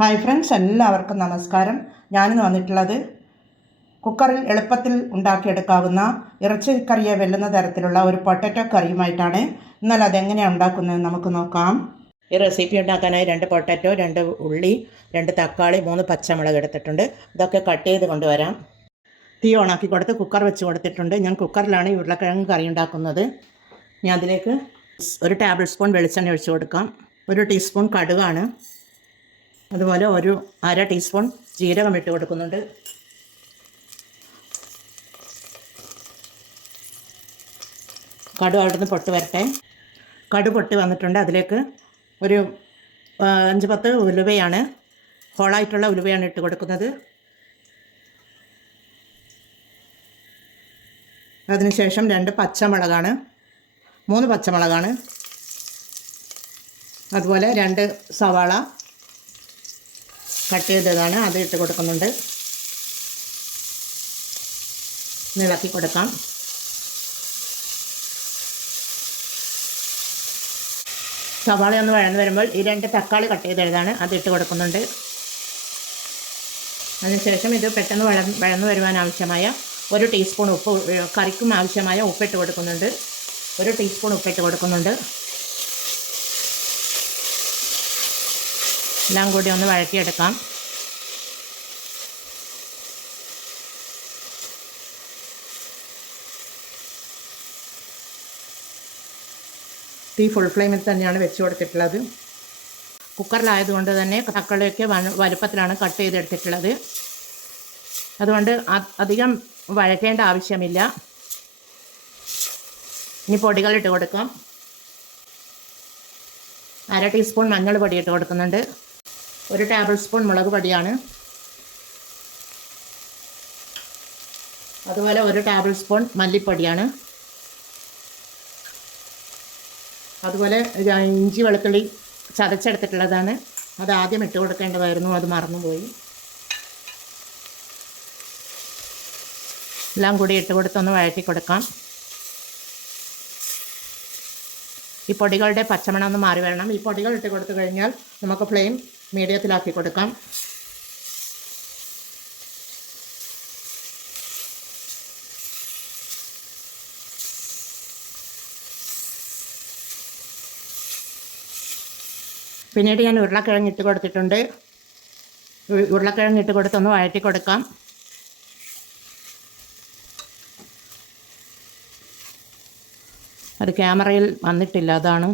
Hi friends, എല്ലാവർക്കും നമസ്കാരം. ഞാനിന്ന് വന്നിട്ടുള്ളത് കുക്കറിൽ എളുപ്പത്തിൽ ഉണ്ടാക്കിയെടുക്കാവുന്ന ഇറച്ചിക്കറിയെ വെല്ലുന്ന തരത്തിലുള്ള ഒരു പൊട്ടറ്റോ കറിയുമായിട്ടാണ്. എന്നാൽ അതെങ്ങനെയാണ് ഉണ്ടാക്കുന്നത് നമുക്ക് നോക്കാം. ഈ റെസിപ്പി ഉണ്ടാക്കാനായി 2 പൊട്ടറ്റോ, 2 ഉള്ളി, 2 തക്കാളി, 3 പച്ചമുളക് എടുത്തിട്ടുണ്ട്. ഇതൊക്കെ കട്ട് ചെയ്ത് കൊണ്ടുവരാം. തീ ഓണാക്കി കൊടുത്ത് കുക്കർ വെച്ച് കൊടുത്തിട്ടുണ്ട്. ഞാൻ കുക്കറിലാണ് ഈ ഉരുളക്കിഴങ്ങ് കറി ഉണ്ടാക്കുന്നത്. ഞാൻ അതിലേക്ക് 1 ടേബിൾ സ്പൂൺ വെളിച്ചെണ്ണ ഒഴിച്ച് കൊടുക്കാം. 1 ടീസ്പൂൺ കടുകാണ്. അതുപോലെ 1/2 ടീസ്പൂൺ ജീരകം ഇട്ട് കൊടുക്കുന്നുണ്ട്. കടു അവിടുന്ന് പൊട്ട് വരട്ടെ. കടു പൊട്ടി വന്നിട്ടുണ്ട്. അതിലേക്ക് ഒരു 5-10 ഉലുവയാണ്, ഹോളായിട്ടുള്ള ഉലുവയാണ് ഇട്ട് കൊടുക്കുന്നത്. അതിനുശേഷം 2 പച്ചമുളകാണ്, 3 പച്ചമുളകാണ്. അതുപോലെ 2 സവാള കട്ട് ചെയ്തതാണ്, അത് ഇട്ട് കൊടുക്കുന്നുണ്ട്. ഇളക്കി കൊടുക്കാം. സവാള ഒന്ന് വഴന്ന് വരുമ്പോൾ ഈ 2 തക്കാളി കട്ട് ചെയ്തതാണ്, അത് ഇട്ട് കൊടുക്കുന്നുണ്ട്. അതിനുശേഷം ഇത് പെട്ടെന്ന് വഴന്ന് വരുവാൻ ആവശ്യമായ 1 ടീസ്പൂൺ ഉപ്പ്, കറിക്കും ആവശ്യമായ ഉപ്പിട്ട് കൊടുക്കുന്നുണ്ട്. 1 ടീസ്പൂൺ ഉപ്പിട്ട് കൊടുക്കുന്നുണ്ട്. എല്ലാം കൂടി ഒന്ന് വഴറ്റിയെടുക്കാം. തീ ഫുൾ ഫ്ലെയിമിൽ തന്നെയാണ് വെച്ച് കൊടുത്തിട്ടുള്ളത്. കുക്കറിലായതുകൊണ്ട് തന്നെ തക്കാളിയൊക്കെ വലുപ്പത്തിലാണ് കട്ട് ചെയ്തെടുത്തിട്ടുള്ളത്. അതുകൊണ്ട് അധികം വഴറ്റേണ്ട ആവശ്യമില്ല. ഇനി പൊടികൾ ഇട്ട് കൊടുക്കാം. 1/2 ടീസ്പൂൺ മഞ്ഞൾ പൊടി ഇട്ട് കൊടുക്കുന്നുണ്ട്. 1 ടേബിൾ സ്പൂൺ മുളക് പൊടിയാണ്. അതുപോലെ 1 ടേബിൾ സ്പൂൺ മല്ലിപ്പൊടിയാണ്. അതുപോലെ ഇഞ്ചി വെളുത്തുള്ളി ചതച്ചെടുത്തിട്ടുള്ളതാണ്, അത് ആദ്യം ഇട്ട് കൊടുക്കേണ്ടതായിരുന്നു, അത് മറന്നുപോയി. എല്ലാം കൂടി ഇട്ട് കൊടുത്തൊന്ന് വഴറ്റി കൊടുക്കാം. ഈ പൊടികളുടെ പച്ചമണം ഒന്ന് മാറി വരണം. ഈ പൊടികൾ ഇട്ട് കൊടുത്തു കഴിഞ്ഞാൽ നമുക്ക് ഫ്ലെയിം മീഡിയത്തിലാക്കി കൊടുക്കാം. പിന്നീട് ഞാൻ ഉരുളക്കിഴങ്ങ് ഇട്ട് കൊടുത്തിട്ടുണ്ട്. ഉരുളക്കിഴങ്ങ് ഇട്ട് കൊടുത്തൊന്ന് വഴറ്റി കൊടുക്കാം. അത് ക്യാമറയിൽ വന്നിട്ടില്ല, അതാണ്.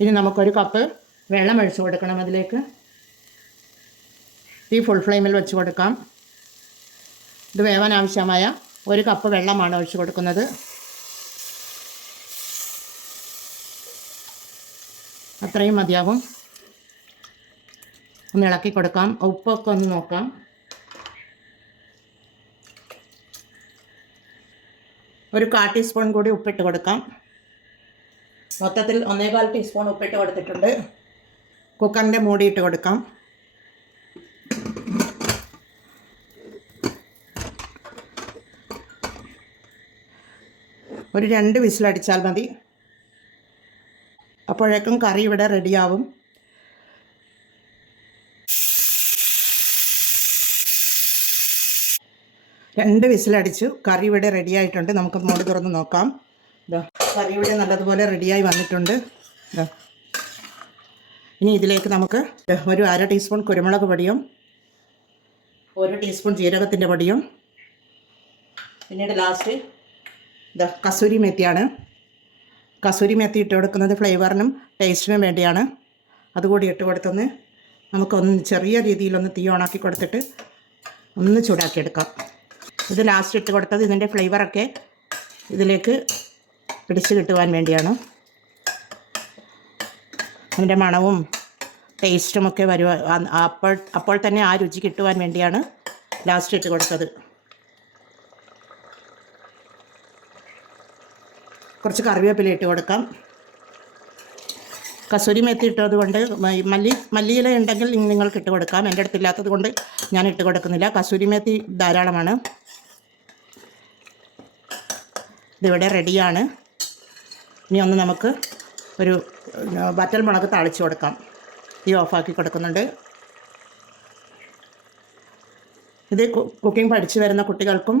ഇനി നമുക്കൊരു കപ്പ് വെള്ളം ഒഴിച്ച് കൊടുക്കണം. അതിലേക്ക് തീ ഫുൾ ഫ്ലെയിമിൽ വെച്ച് കൊടുക്കാം. ഇത് വേവാൻ ആവശ്യമായ 1 കപ്പ് വെള്ളമാണ് ഒഴിച്ച് കൊടുക്കുന്നത്. അത്രയും മതിയാകും. ഒന്ന് ഇളക്കി കൊടുക്കാം. ഉപ്പൊക്കെ ഒന്ന് നോക്കാം. ഒരു 1/4 ടീസ്പൂൺ കൂടി ഉപ്പിട്ട് കൊടുക്കാം. മൊത്തത്തിൽ 1/4 ടീസ്പൂൺ ഉപ്പിട്ട് കൊടുത്തിട്ടുണ്ട്. കുക്കറിൻ്റെ മൂടിയിട്ട് കൊടുക്കാം. ഒരു 2 വിസിലടിച്ചാൽ മതി. അപ്പോഴേക്കും കറി ഇവിടെ റെഡിയാവും. രണ്ട് വിസിലടിച്ചു. കറി ഇവിടെ റെഡിയായിട്ടുണ്ട്. നമുക്ക് മൂടി തുറന്ന് നോക്കാം. കറി ഇവിടെ നല്ലതുപോലെ റെഡിയായി വന്നിട്ടുണ്ട്. ഇനി ഇതിലേക്ക് നമുക്ക് ഒരു 1/2 ടീസ്പൂൺ കുരുമുളക് പൊടിയും 1 ടീസ്പൂൺ ജീരകത്തിൻ്റെ പൊടിയും, പിന്നീട് ലാസ്റ്റ് കസൂരി മെത്തിയാണ്. കസൂരി മെത്തി ഇട്ട് കൊടുക്കുന്നത് ഫ്ലേവറിനും ടേസ്റ്റിനും വേണ്ടിയാണ്. അതുകൂടി ഇട്ട് കൊടുത്തൊന്ന് നമുക്കൊന്ന് ചെറിയ രീതിയിലൊന്ന് തീ ഓണാക്കി കൊടുത്തിട്ട് ഒന്ന് ചൂടാക്കിയെടുക്കാം. ഇത് ലാസ്റ്റ് ഇട്ട് കൊടുത്തത് ഇതിൻ്റെ ഫ്ലേവറൊക്കെ ഇതിലേക്ക് പിടിച്ച് കിട്ടുവാൻ വേണ്ടിയാണ്. അതിൻ്റെ മണവും ടേസ്റ്റുമൊക്കെ അപ്പോൾ തന്നെ ആ രുചി കിട്ടുവാൻ വേണ്ടിയാണ് ലാസ്റ്റ് ഇട്ട് കൊടുത്തത്. കുറച്ച് കറിവേപ്പില ഇട്ട് കൊടുക്കാം. കസൂരി മേത്തി ഇട്ടത് കൊണ്ട് മല്ലിയില ഉണ്ടെങ്കിൽ നിങ്ങൾക്ക് ഇട്ട് കൊടുക്കാം. എൻ്റെ അടുത്തില്ലാത്തത് കൊണ്ട് ഞാൻ ഇട്ട് കൊടുക്കുന്നില്ല. കസൂരി മേത്തി ധാരാളമാണ്. ഇതിവിടെ റെഡിയാണ്. ഇനി ഒന്ന് നമുക്ക് ഒരു വറ്റൽ മുളക് താളിച്ച് കൊടുക്കാം. ഈ ഓഫാക്കി കൊടുക്കുന്നുണ്ട്. ഇത് കുക്കിംഗ് പഠിച്ചു വരുന്ന കുട്ടികൾക്കും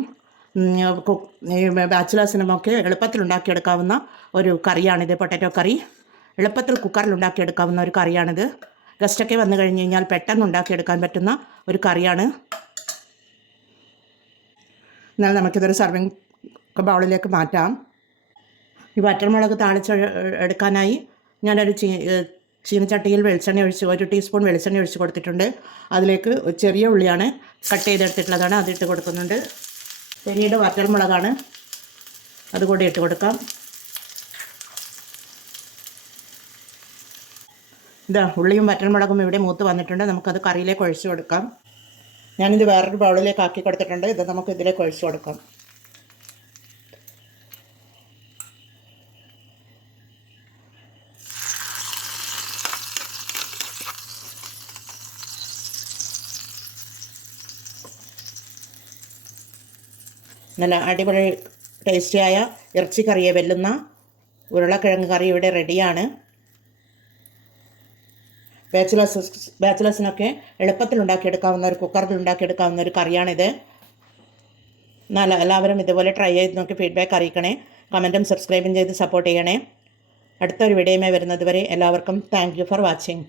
ബാച്ചിലേഴ്സിനുമൊക്കെ എളുപ്പത്തിൽ ഉണ്ടാക്കിയെടുക്കാവുന്ന ഒരു കറിയാണിത്. പൊട്ടറ്റോ കറി എളുപ്പത്തിൽ കുക്കറിൽ ഉണ്ടാക്കിയെടുക്കാവുന്ന ഒരു കറിയാണിത്. ഗസ്റ്റൊക്കെ വന്നു കഴിഞ്ഞ് കഴിഞ്ഞാൽ പെട്ടെന്ന് ഉണ്ടാക്കിയെടുക്കാൻ പറ്റുന്ന ഒരു കറിയാണ്. എന്നാൽ നമുക്കിതൊരു സർവിങ് ബൗളിലേക്ക് മാറ്റാം. ഈ വറ്റൽമുളക് താളിച്ച് എടുക്കാനായി ഞാനൊരു ചീനച്ചട്ടിയിൽ വെളിച്ചെണ്ണ ഒഴിച്ച് 1 ടീസ്പൂൺ വെളിച്ചെണ്ണ ഒഴിച്ച് കൊടുത്തിട്ടുണ്ട്. അതിലേക്ക് ചെറിയ ഉള്ളിയാണ് കട്ട് ചെയ്തെടുത്തിട്ടുള്ളതാണ്, അതിട്ട് കൊടുക്കുന്നുണ്ട്. പിന്നീട് വറ്റൽമുളകാണ്, അതുകൂടി ഇട്ട് കൊടുക്കാം. ഇതാ ഉള്ളിയും വറ്റൽമുളകും ഇവിടെ മൂത്ത് വന്നിട്ടുണ്ട്. നമുക്കത് കറിയിലേക്ക് ഒഴിച്ച് കൊടുക്കാം. ഞാനിത് വേറൊരു ബൗളിലേക്ക് ആക്കി കൊടുത്തിട്ടുണ്ട്. ഇത് നമുക്ക് ഇതിലേക്ക് ഒഴിച്ച് കൊടുക്കാം. നല്ല അടിപൊളി ടേസ്റ്റിയായ ഇറച്ചിക്കറിയെ വെല്ലുന്ന ഉരുളക്കിഴങ്ങ് കറി ഇവിടെ റെഡിയാണ്. ബാച്ചിലേഴ്സിനൊക്കെ എളുപ്പത്തിൽ ഉണ്ടാക്കിയെടുക്കാവുന്ന ഒരു കുക്കറിൽ ഉണ്ടാക്കിയെടുക്കാവുന്ന ഒരു കറിയാണിത്. എന്നാൽ എല്ലാവരും ഇതുപോലെ ട്രൈ ചെയ്ത് നോക്കി ഫീഡ്ബാക്ക് അറിയിക്കണേ. കമൻറ്റും സബ്സ്ക്രൈബും ചെയ്ത് സപ്പോർട്ട് ചെയ്യണേ. അടുത്തൊരു വീഡിയോയുമായി വരുന്നത് വരെ എല്ലാവർക്കും താങ്ക് യു ഫോർ വാച്ചിങ്.